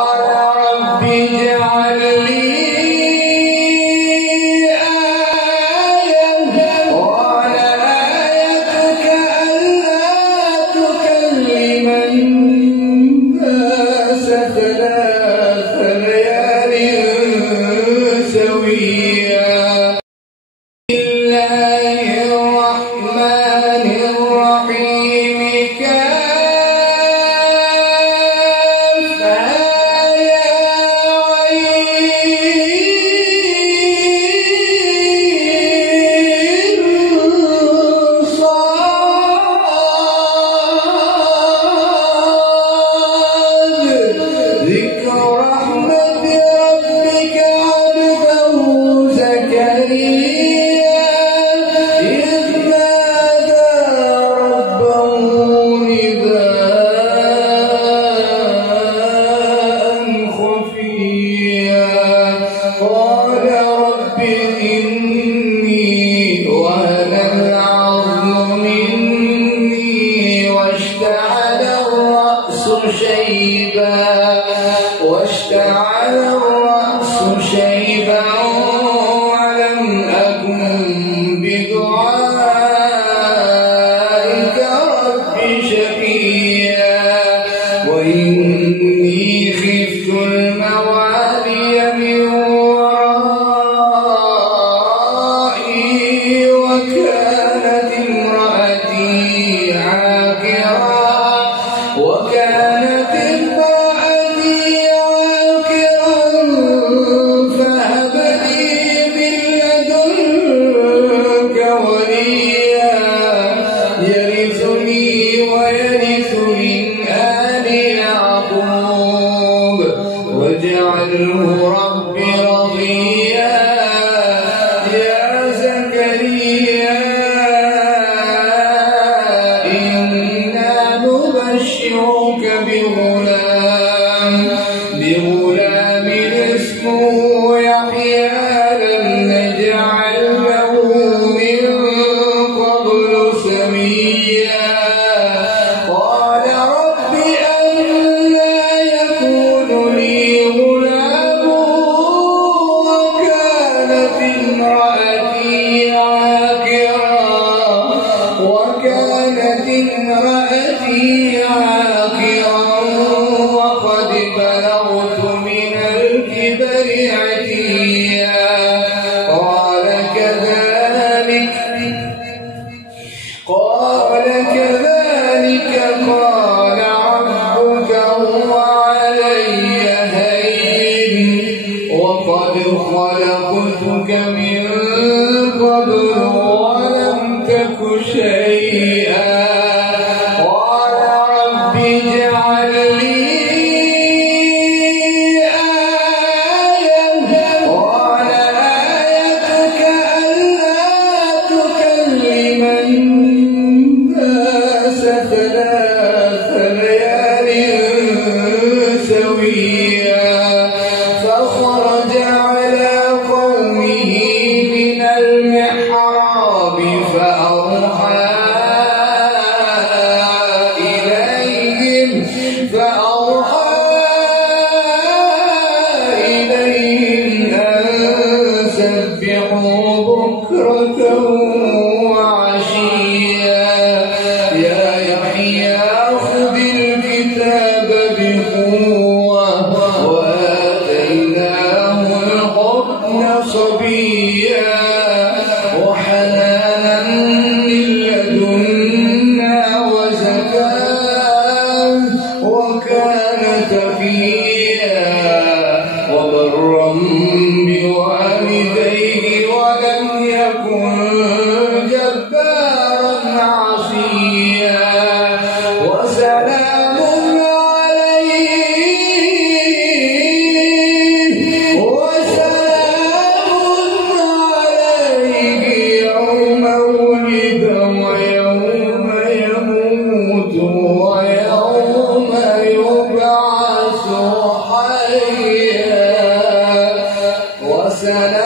رب اجعل لي آية قال آيتك ألا تكلم الناس 3 ليال سويا. بسم الله الرحمن الرحيم. قال رب إني وهن العظم مني واشتعل الرأس شيبا ولم أكن بدعائك رب شقيا. وإني خفت الموالي من ورائي وكانت امرأتي عاقرا فهب لي من لدنك وليا يرثني ويرث من آل يعقوب واجعله رب رضيا. يا زكريا إنا نبشرك بغلام اسمه يحيى لم نجعل له من قبل سميا. قال رب أنى يكون لي غلام وكانت امرأتي عاقرا وقد بلغت من الكبر عتيا. قال كذلك قال ربك هو علي هين وقد خلقتك من قبل ولم تك شيئا. قال رب اجعل لي آية قال آيتك ألا تكلم الناس 3 ليال سويا. فخرج على قومه من المحراب فأوحى إليهم أن سبحوا بكرة وعشيا. يا يحيى خذ الكتاب بقوة وآتيناه الحكم صبيا وحنانا من لدنا وزكاة وكان تقيا وبرا بوالديه ولم يكن جبارا عصيا. وسلام عليه يوم ولد ويوم يموت ويوم يبعث حيا. وسلام